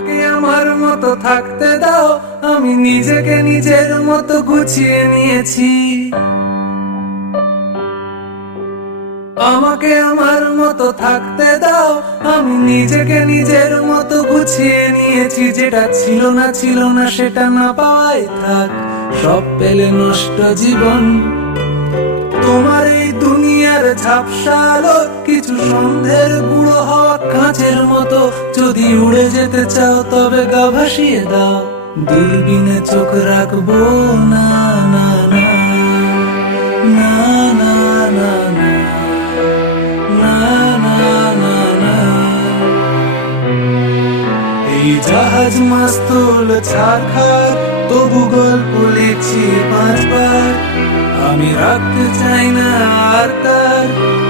আমাকে আমার মতো থাকতে দাও, আমি নিজেকে নিজের মতো গুছিয়ে নিয়েছি। আমাকে আমার মতো থাকতে দাও, আমি নিজেকে নিজের মতো গুছিয়ে নিয়েছি। যেটা ছিল না সেটা না পাওয়াই থাক, সব পেলে নষ্ট জীবন। তোমার এই দুনিয়ার ঝাপসা আলো কিছু সন্ধ্যের গুঁড়ো হওয়া কাঁচের মতো। যদি উড়ে যেতে চাও তবে গা ভাসিয়ে দাও, দূরবীনে চোখ রাখবো না না না না না না না না না না না। এই জাহাজ মাস্তুল ছাড়খার, তবু গল্প লিখছি 5 বার। আমি রাখতে চাই না আর তার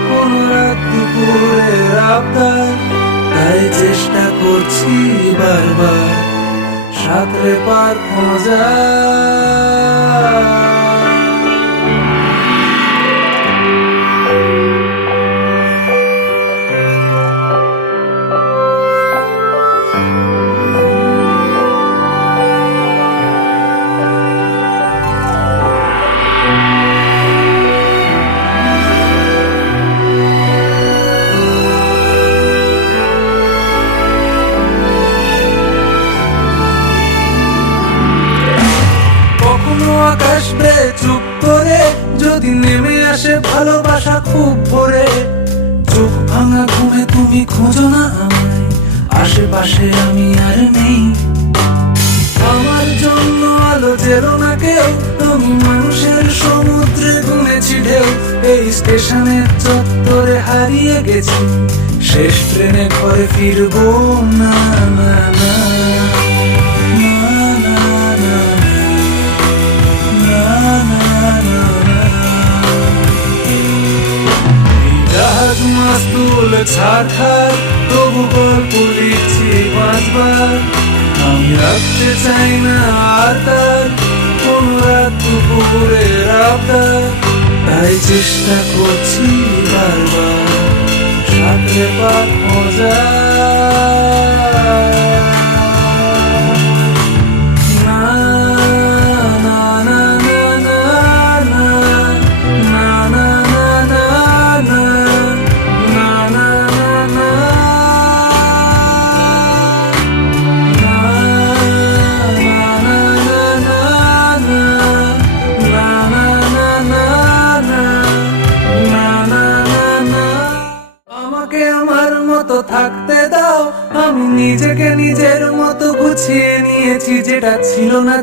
কোন রাত দুপুরের আবদার, তাই চেষ্টা করছি বারবার সাঁতরে পার খোঁজা। আকাশ বে চুপ করে, যদি নেমে আসে ভালোবাসা খুব ভোরে। চোখ ভাঙা ঘুমে তুমি খোঁজো না আমায়, আশেপাশে আমি আর নেই। আমার জন্য আলো জেলো না কেউ, আমি মানুষের সমুদ্রে গুনেছি ঢেউ। এই স্টেশনের চত্বরে হারিয়ে গেছি, শেষ ট্রেনে ঘরে ফিরবো না না না। মাস্তুল ছাড়খার, তবু গল্প লিখছি 5 বার। আমি রাখতে চাই না আর তার কোন রাত দুপুরের আবদার, তাই চেষ্টা করছি বারবার সাঁতরে পার খোঁজা। আমাকে আমার মতো থাকতে দাও, আমি নিজেকে নিজের মতো গুছিয়ে নিয়েছি। যেটা ছিল না